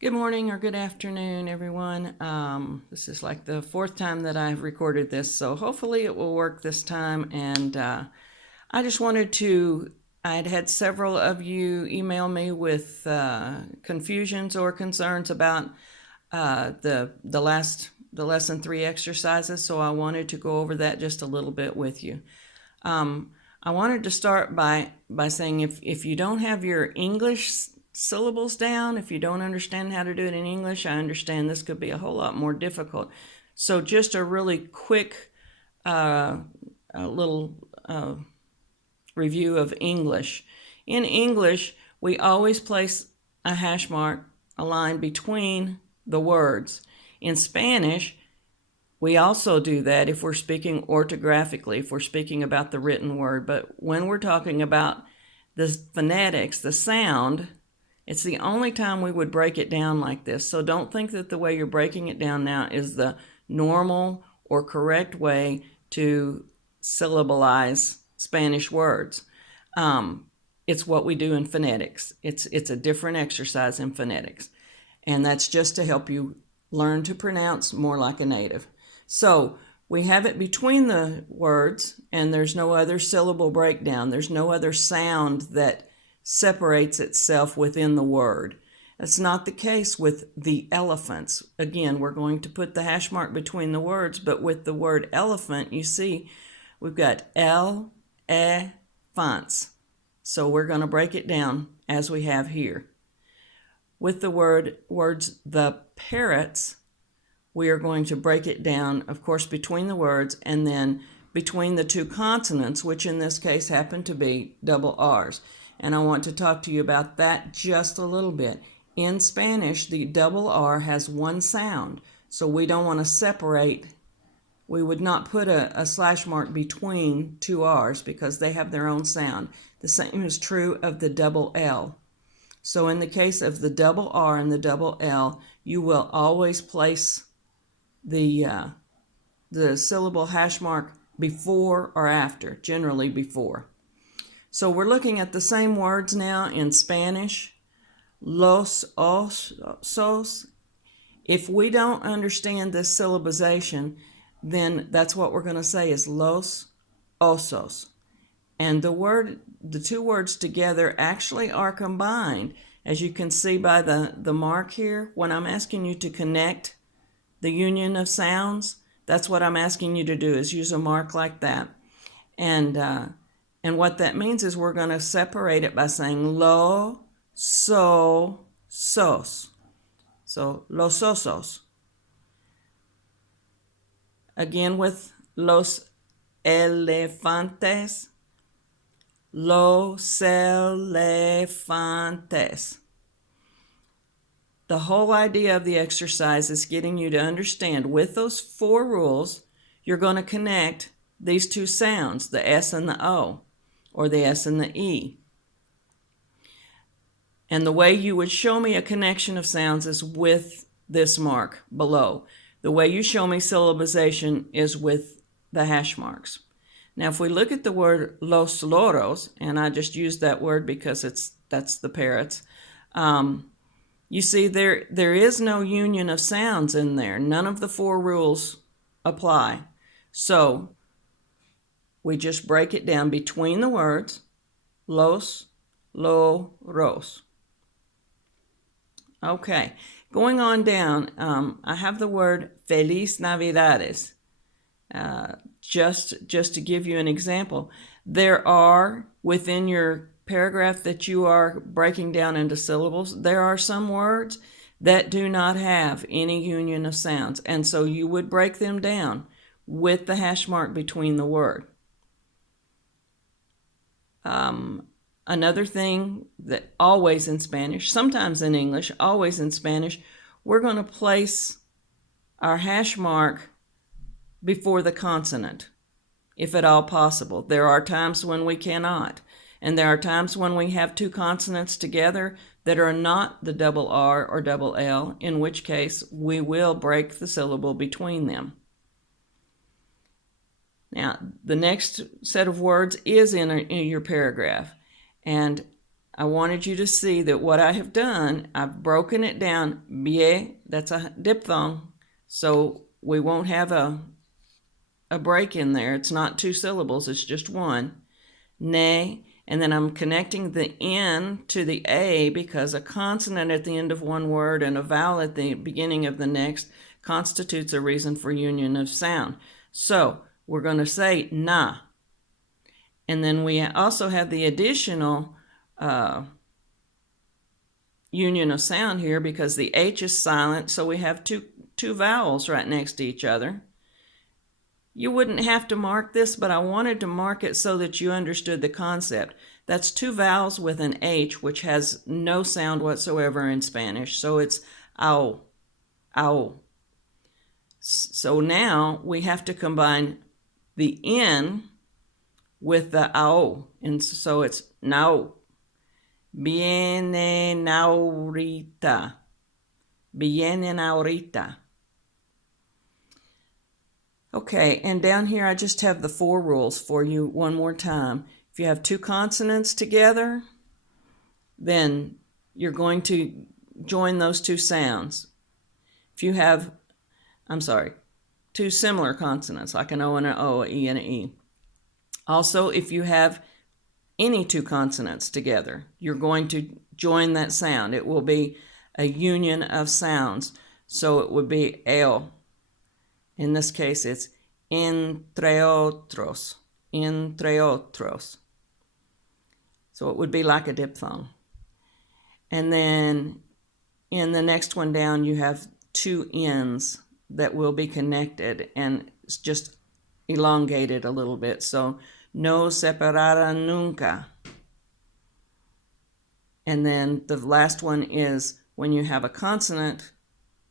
Good morning or good afternoon, everyone. This is like the fourth time that I've recorded this, so hopefully it will work this time. And I just wanted to, I'd had several of you email me with confusions or concerns about the lesson three exercises, so I wanted to go over that just a little bit with you. I wanted to start by saying if you don't have your English syllables down, if you don't understand how to do it in English, I understand this could be a whole lot more difficult. So just a really quick a little review of English. In English, we always place a hash mark, a line between the words. In Spanish, we also do that if we're speaking orthographically, if we're speaking about the written word. But when we're talking about the phonetics, the sound, it's the only time we would break it down like this. So don't think that the way you're breaking it down now is the normal or correct way to syllabalize Spanish words. It's what we do in phonetics. It's a different exercise in phonetics. And that's just to help you learn to pronounce more like a native. So we have it between the words, and there's no other syllable breakdown. There's no other sound that separates itself within the word. That's not the case with the elephants. Again, we're going to put the hash mark between the words, but with the word elephant, you see, we've got L, E, fonts. So we're going to break it down as we have here. With the words the parrots, we are going to break it down, of course, between the words and then between the two consonants, which in this case happen to be double R's. And I want to talk to you about that just a little bit. In Spanish, the double R has one sound, so we don't want to separate. We would not put a slash mark between two R's because they have their own sound. The same is true of the double L. So in the case of the double R and the double L, you will always place the syllable hash mark before or after, generally before. So we're looking at the same words now in Spanish. Los osos. If we don't understand this syllabization, then that's what we're going to say is los osos. And the two words together actually are combined. As you can see by the mark here, when I'm asking you to connect the union of sounds, that's what I'm asking you to do, is use a mark like that. And what that means is we're going to separate it by saying lo, so, sos. So, los osos. Again with los elefantes, los elefantes. The whole idea of the exercise is getting you to understand with those four rules, you're going to connect these two sounds, the S and the O, or the S and the E. And the way you would show me a connection of sounds is with this mark below. The way you show me syllabization is with the hash marks. Now, if we look at the word los loros, and I just used that word because that's the parrots, you see there is no union of sounds in there. None of the four rules apply. So we just break it down between the words, los, loros. Okay, going on down, I have the word Feliz Navidades. Just to give you an example, there are, within your paragraph that you are breaking down into syllables, there are some words that do not have any union of sounds, and so you would break them down with the hash mark between the word. Another thing that always in Spanish, sometimes in English, always in Spanish, we're going to place our hash mark before the consonant, if at all possible. There are times when we cannot, and there are times when we have two consonants together that are not the double R or double L, in which case we will break the syllable between them. Now, the next set of words is in your paragraph, and I wanted you to see that what I have done, I've broken it down. Bien, that's a diphthong, so we won't have a break in there. It's not two syllables, it's just one. Ne, and then I'm connecting the N to the A because a consonant at the end of one word and a vowel at the beginning of the next constitutes a reason for union of sound. So we're going to say na. And then we also have the additional union of sound here because the H is silent, so we have two vowels right next to each other. You wouldn't have to mark this, but I wanted to mark it so that you understood the concept. That's two vowels with an H, which has no sound whatsoever in Spanish. So it's ao, ao. So now we have to combine the N with the ao. And so it's now. Vienen ahorita. Vienen ahorita. Okay, and down here I just have the 4 rules for you one more time. If you have 2 consonants together, then you're going to join those 2 sounds. If you have, 2 similar consonants, like an O and an O, an E and an E. Also, if you have any 2 consonants together, you're going to join that sound. It will be a union of sounds. So it would be el. In this case, it's entre otros, entre otros. So it would be like a diphthong. And then in the next one down, you have 2 N's that will be connected, and it's just elongated a little bit. So no separarán nunca. And then the last one is when you have a consonant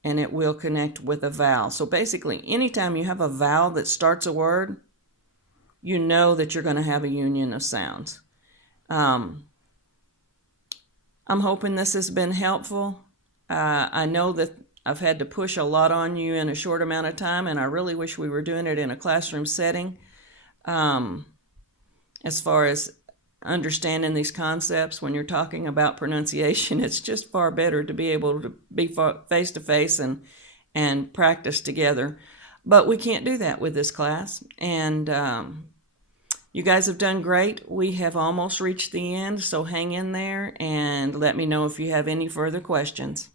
and it will connect with a vowel. So basically, anytime you have a vowel that starts a word, you know that you're going to have a union of sounds. I'm hoping this has been helpful. I know that I've had to push a lot on you in a short amount of time, and I really wish we were doing it in a classroom setting. As far as understanding these concepts, when you're talking about pronunciation, it's just far better to be able to be face to face and practice together. But we can't do that with this class. And you guys have done great. We have almost reached the end, so hang in there and let me know if you have any further questions.